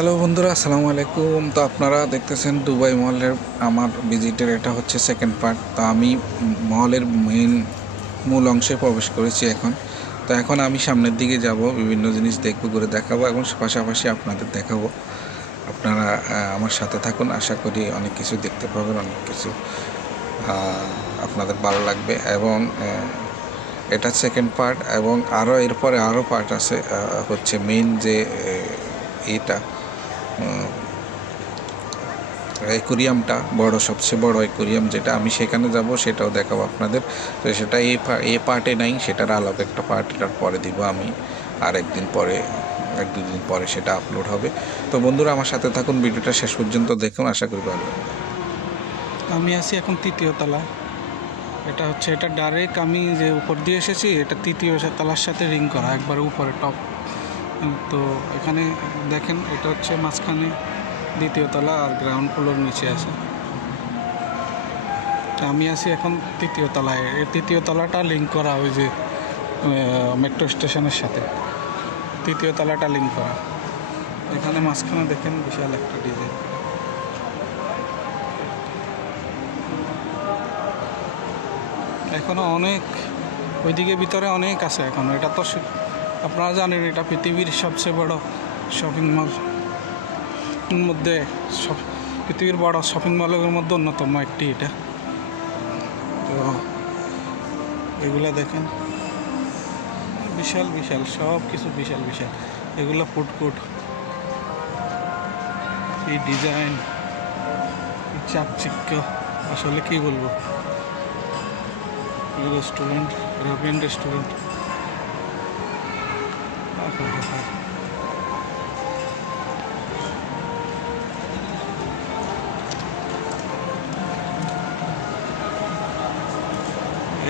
Hello বন্ধুরা, আসসালামু আলাইকুম। তো আপনারা দেখতেছেন দুবাই মলের আমার ভিজিটের এটা হচ্ছে সেকেন্ড পার্ট। তো আমি মলের মূল অংশে প্রবেশ করেছি এখন। তো এখন আমি সামনের দিকে যাব, বিভিন্ন জিনিস দেখবো, ঘুরে দেখাবো এবং পাশাপাশি আপনাদের দেখাবো। আপনারা আমার সাথে থাকুন, আশা করি অনেক কিছু দেখতে পাবেন, অনেক কিছু আপনাদের ভালো লাগবে। এবং এটা সেকেন্ড পার্ট এবং আরও এরপরে আরও পার্ট আছে, হচ্ছে মেইন যে এটা অ্যাকুরিয়ামটা বড়, সবচেয়ে বড় অ্যাকুরিয়াম যেটা, আমি সেখানে যাব, সেটাও দেখাবো আপনাদের। তো সেটা এই পার্টে নাই, সেটার আলাদা একটা পার্ট এটার পরে দিব আমি, আর একদিন পরে, এক দুদিন পরে সেটা আপলোড হবে। তো বন্ধুরা আমার সাথে থাকুন, ভিডিওটা শেষ পর্যন্ত দেখুন, আশা করি ভালো। আমি আছি এখন তৃতীয় তলা। এটা ডাইরেক্ট আমি যে উপর দিয়ে এসেছি, এটা তৃতীয় তলার সাথে রিং করা, একবারে উপরে টপ। তো এখানে দেখেন, এটা হচ্ছে মাঝখানে দ্বিতীয় তলা আর গ্রাউন্ড ফ্লোর নিচে আছে। আমি আছি এখন তৃতীয় তলায়। এই তৃতীয় তলাটা লিঙ্ক করা ওই যে মেট্রো স্টেশনের সাথে, তৃতীয় তলাটা লিঙ্ক করা। এখানে মাঝখানে দেখেন বিশাল একটা ডিজাইন। এখনও অনেক ওইদিকে ভিতরে অনেক আছে এখনও। এটা তো আপনারা জানেন, এটা পৃথিবীর সবচেয়ে বড় শপিং মল মধ্যে, পৃথিবীর বড় শপিং মলের মধ্যে অন্যতম একটি এটা। তো এগুলা দেখেন, বিশাল বিশাল সব কিছু, বিশাল বিশাল। এগুলো ফুড কোর্ট, এই ডিজাইন, চাকচিক্য, আসলে কি বলবো। Restaurant, Arabian restaurant.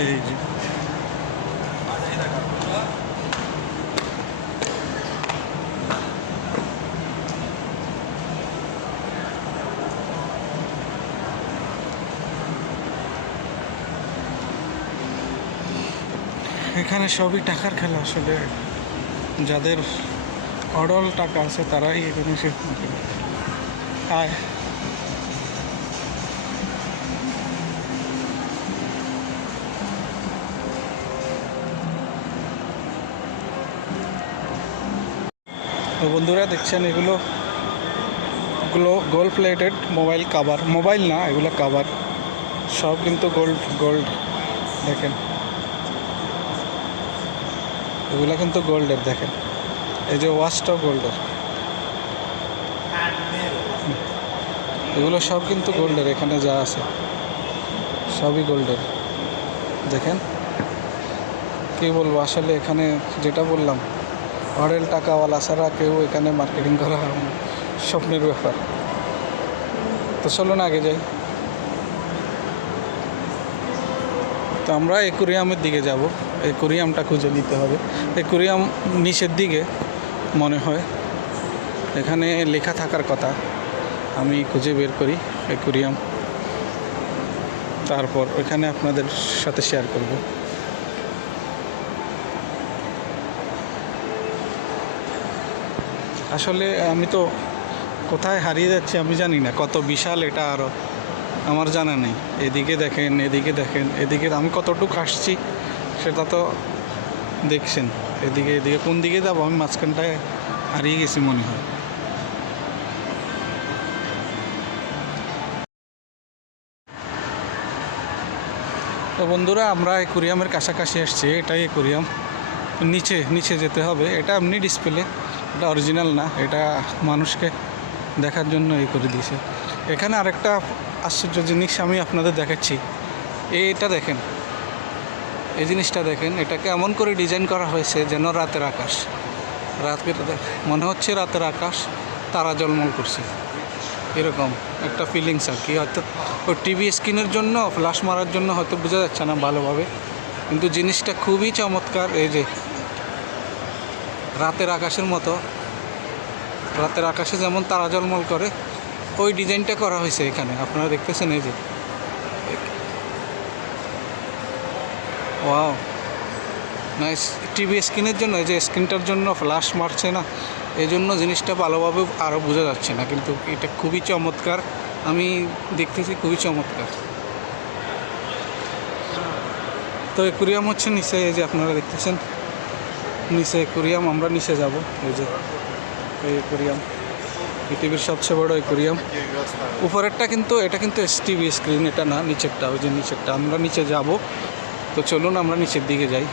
এই যে এখানে সবই টাকার খেলা। আসলে যাদের অডল টাকা আছে তারাই এখানে সে আয়। তো বন্ধুরা দেখছেন, এগুলো gold plated mobile cover, mobile না, এগুলো কাভার সব কিন্তু গোল্ড দেখেন, এগুলো কিন্তু গোল্ডের। দেখেন এই যে ওয়াচটাও গোল্ডের, এগুলো সব কিন্তু গোল্ডের। এখানে যা আছে সবই গোল্ডের। দেখেন কী বলবো, আসলে এখানে যেটা বললাম, অডেল টাকাওয়ালা ছাড়া কেউ এখানে মার্কেটিং করা স্বপ্নের ব্যাপার। তো চলুন আগে যাই। তো আমরা অ্যাকুরিয়ামের দিকে যাব, অ্যাকুরিয়ামটা খুঁজে নিতে হবে। অ্যাকুরিয়াম নিচের দিকে মনে হয়, এখানে লেখা থাকার কথা। আমি খুঁজে বের করি অ্যাকুরিয়াম, তারপর ওইখানে আপনাদের সাথে শেয়ার করব। আসলে আমি তো কোথায় হারিয়ে যাচ্ছি আমি জানি না, কত বিশাল এটা আরও আমার জানা নেই। এদিকে দেখেন, এদিকে দেখেন, এদিকে আমি কতটুকু আসছি সেটা তো দেখছেন। এদিকে কোন দিকে যাবো, আমি মাঝখানটায় হারিয়ে গেছি মনে হয়। তো বন্ধুরা, আমরা অ্যাকুরিয়ামের কাছাকাছি আসছি। এটাই অ্যাকুরিয়াম, নিচে যেতে হবে। এটা এমনি ডিসপ্লে, এটা অরিজিনাল না, এটা মানুষকে দেখার জন্য এই করে দিয়েছে। এখানে আরেকটা আশ্চর্য জিনিস আমি আপনাদের দেখাচ্ছি। এটা দেখেন, এই জিনিসটা দেখেন, এটাকে এমন করে ডিজাইন করা হয়েছে যেন রাতের আকাশ, মনে হচ্ছে রাতের আকাশ, তারা ঝলমল করছে, এরকম একটা ফিলিংস আর কি। হয়তো ওই টিভি স্ক্রিনের জন্য, ফ্ল্যাশ মারার জন্য হয়তো বোঝা যাচ্ছে না ভালোভাবে, কিন্তু জিনিসটা খুবই চমৎকার। এই যে রাতের আকাশের মতো, রাতের আকাশে যেমন তারা ঝলমল করে, ওই ডিজাইনটা করা হয়েছে এখানে, আপনারা দেখতেছেন। এই যে ওয়াও, নাইস। টিভি স্ক্রিনের জন্য, এই যে স্ক্রিনটার জন্য ফ্ল্যাশ মারছে না, এই জন্য জিনিসটা ভালোভাবে আরও বোঝা যাচ্ছে না, কিন্তু এটা খুবই চমৎকার, আমি দেখতেছি খুবই চমৎকার। তো অ্যাকুরিয়াম হচ্ছে নিচে, এই যে আপনারা দেখতেছেন নিচে অ্যাকুরিয়াম, আমরা নিচে যাব। এই যে এই অ্যাকুরিয়াম পৃথিবীর সবচেয়ে বড় অ্যাকুরিয়াম। উপরেরটা কিন্তু এটা কিন্তু এসটিভি স্ক্রিন, এটা না, নিচেরটা, ওই যে নিচেরটা। আমরা নিচে যাব, তো চলুন আমরা নিচের দিকে যাই।